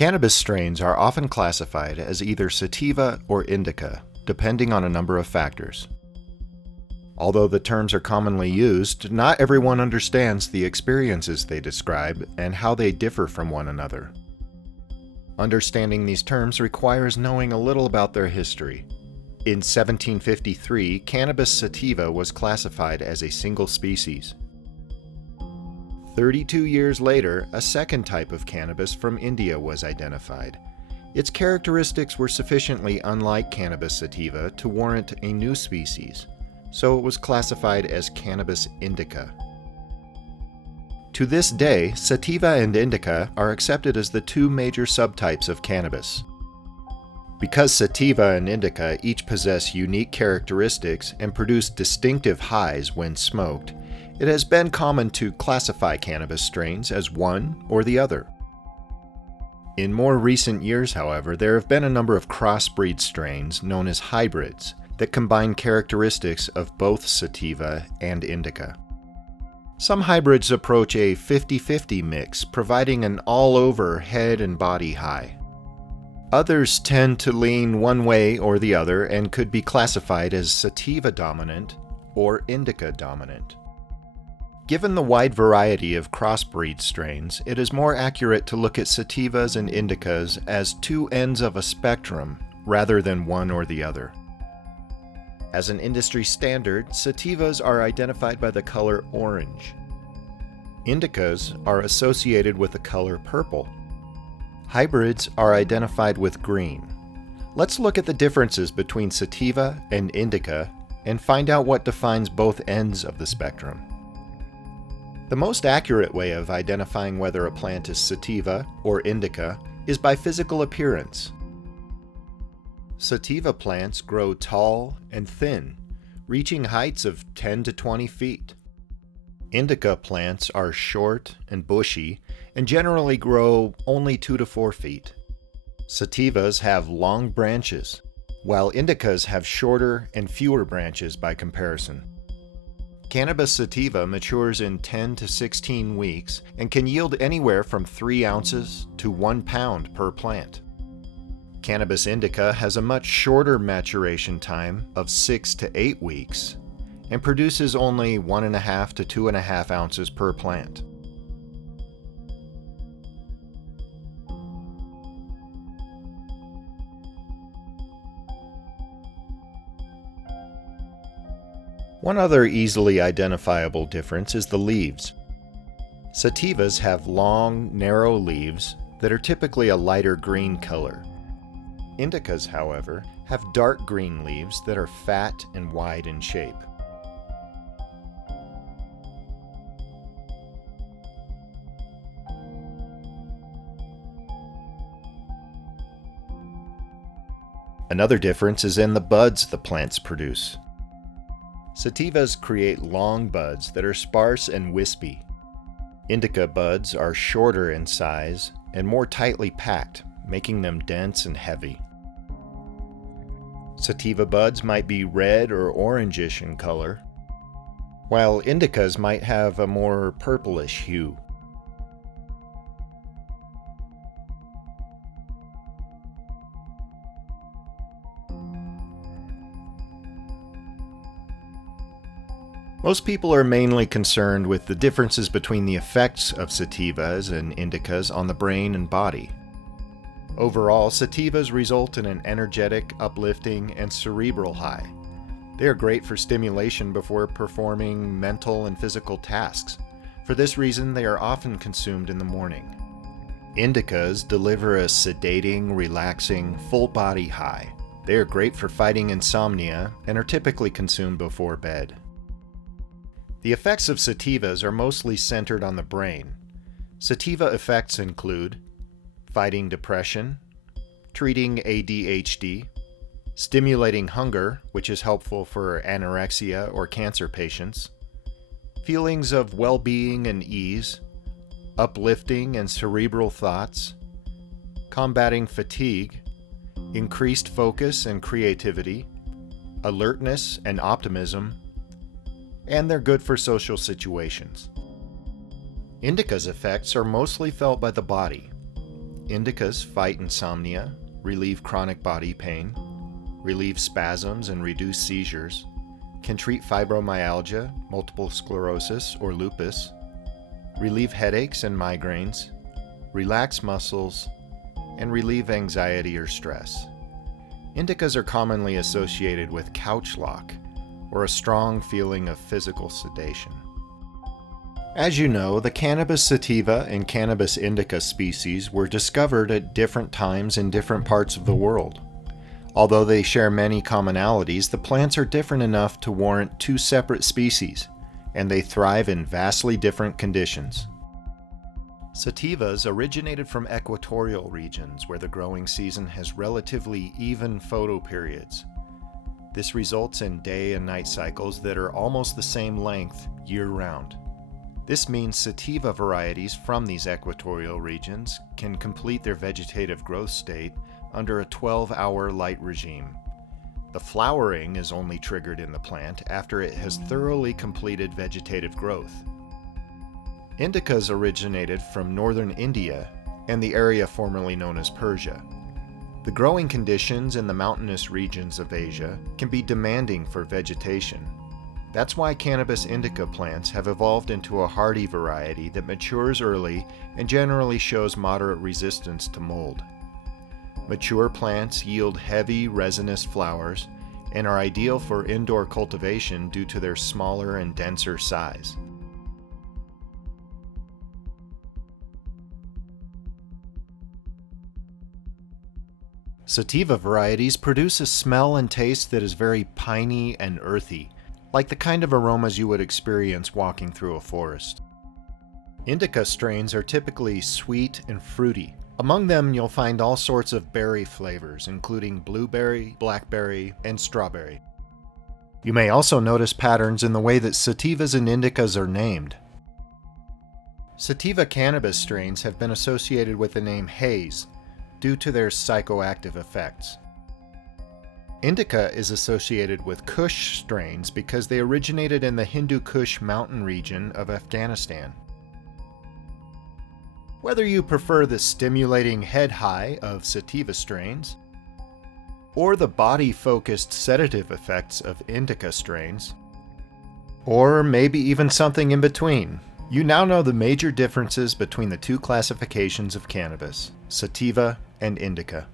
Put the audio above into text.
Cannabis strains are often classified as either sativa or indica, depending on a number of factors. Although the terms are commonly used, not everyone understands the experiences they describe and how they differ from one another. Understanding these terms requires knowing a little about their history. In 1753, cannabis sativa was classified as a single species. 32 years later, a second type of cannabis from India was identified. Its characteristics were sufficiently unlike cannabis sativa to warrant a new species, so it was classified as cannabis indica. To this day, sativa and indica are accepted as the two major subtypes of cannabis. Because sativa and indica each possess unique characteristics and produce distinctive highs when smoked, it has been common to classify cannabis strains as one or the other. In more recent years, however, there have been a number of crossbreed strains known as hybrids that combine characteristics of both sativa and indica. Some hybrids approach a 50-50 mix, providing an all-over head and body high. Others tend to lean one way or the other and could be classified as sativa dominant or indica dominant. Given the wide variety of crossbreed strains, it is more accurate to look at sativas and indicas as two ends of a spectrum rather than one or the other. As an industry standard, sativas are identified by the color orange. Indicas are associated with the color purple. Hybrids are identified with green. Let's look at the differences between sativa and indica and find out what defines both ends of the spectrum. The most accurate way of identifying whether a plant is sativa or indica is by physical appearance. Sativa plants grow tall and thin, reaching heights of 10 to 20 feet. Indica plants are short and bushy and generally grow only 2 to 4 feet. Sativas have long branches, while indicas have shorter and fewer branches by comparison. Cannabis sativa matures in 10 to 16 weeks and can yield anywhere from 3 ounces to 1 pound per plant. Cannabis indica has a much shorter maturation time of 6 to 8 weeks and produces only 1.5 to 2.5 ounces per plant. One other easily identifiable difference is the leaves. Sativas have long, narrow leaves that are typically a lighter green color. Indicas, however, have dark green leaves that are fat and wide in shape. Another difference is in the buds the plants produce. Sativas create long buds that are sparse and wispy. Indica buds are shorter in size and more tightly packed, making them dense and heavy. Sativa buds might be red or orangish in color, while indicas might have a more purplish hue. Most people are mainly concerned with the differences between the effects of sativas and indicas on the brain and body. Overall, sativas result in an energetic, uplifting, and cerebral high. They are great for stimulation before performing mental and physical tasks. For this reason, they are often consumed in the morning. Indicas deliver a sedating, relaxing, full-body high. They are great for fighting insomnia and are typically consumed before bed. The effects of sativas are mostly centered on the brain. Sativa effects include fighting depression, treating ADHD, stimulating hunger, which is helpful for anorexia or cancer patients, feelings of well-being and ease, uplifting and cerebral thoughts, combating fatigue, increased focus and creativity, alertness and optimism, and they're good for social situations. Indica's effects are mostly felt by the body. Indicas fight insomnia, relieve chronic body pain, relieve spasms and reduce seizures, can treat fibromyalgia, multiple sclerosis, or lupus, relieve headaches and migraines, relax muscles, and relieve anxiety or stress. Indicas are commonly associated with couch lock, or a strong feeling of physical sedation. As you know, the Cannabis sativa and Cannabis indica species were discovered at different times in different parts of the world. Although they share many commonalities, the plants are different enough to warrant two separate species, and they thrive in vastly different conditions. Sativas originated from equatorial regions where the growing season has relatively even photoperiods. This results in day and night cycles that are almost the same length year-round. This means sativa varieties from these equatorial regions can complete their vegetative growth state under a 12-hour light regime. The flowering is only triggered in the plant after it has thoroughly completed vegetative growth. Indicas originated from northern India and the area formerly known as Persia. The growing conditions in the mountainous regions of Asia can be demanding for vegetation. That's why Cannabis indica plants have evolved into a hardy variety that matures early and generally shows moderate resistance to mold. Mature plants yield heavy, resinous flowers and are ideal for indoor cultivation due to their smaller and denser size. Sativa varieties produce a smell and taste that is very piney and earthy, like the kind of aromas you would experience walking through a forest. Indica strains are typically sweet and fruity. Among them, you'll find all sorts of berry flavors, including blueberry, blackberry, and strawberry. You may also notice patterns in the way that sativas and indicas are named. Sativa cannabis strains have been associated with the name haze due to their psychoactive effects. Indica is associated with Kush strains because they originated in the Hindu Kush mountain region of Afghanistan. Whether you prefer the stimulating head high of sativa strains, or the body-focused sedative effects of indica strains, or maybe even something in between, you now know the major differences between the two classifications of cannabis, sativa and indica.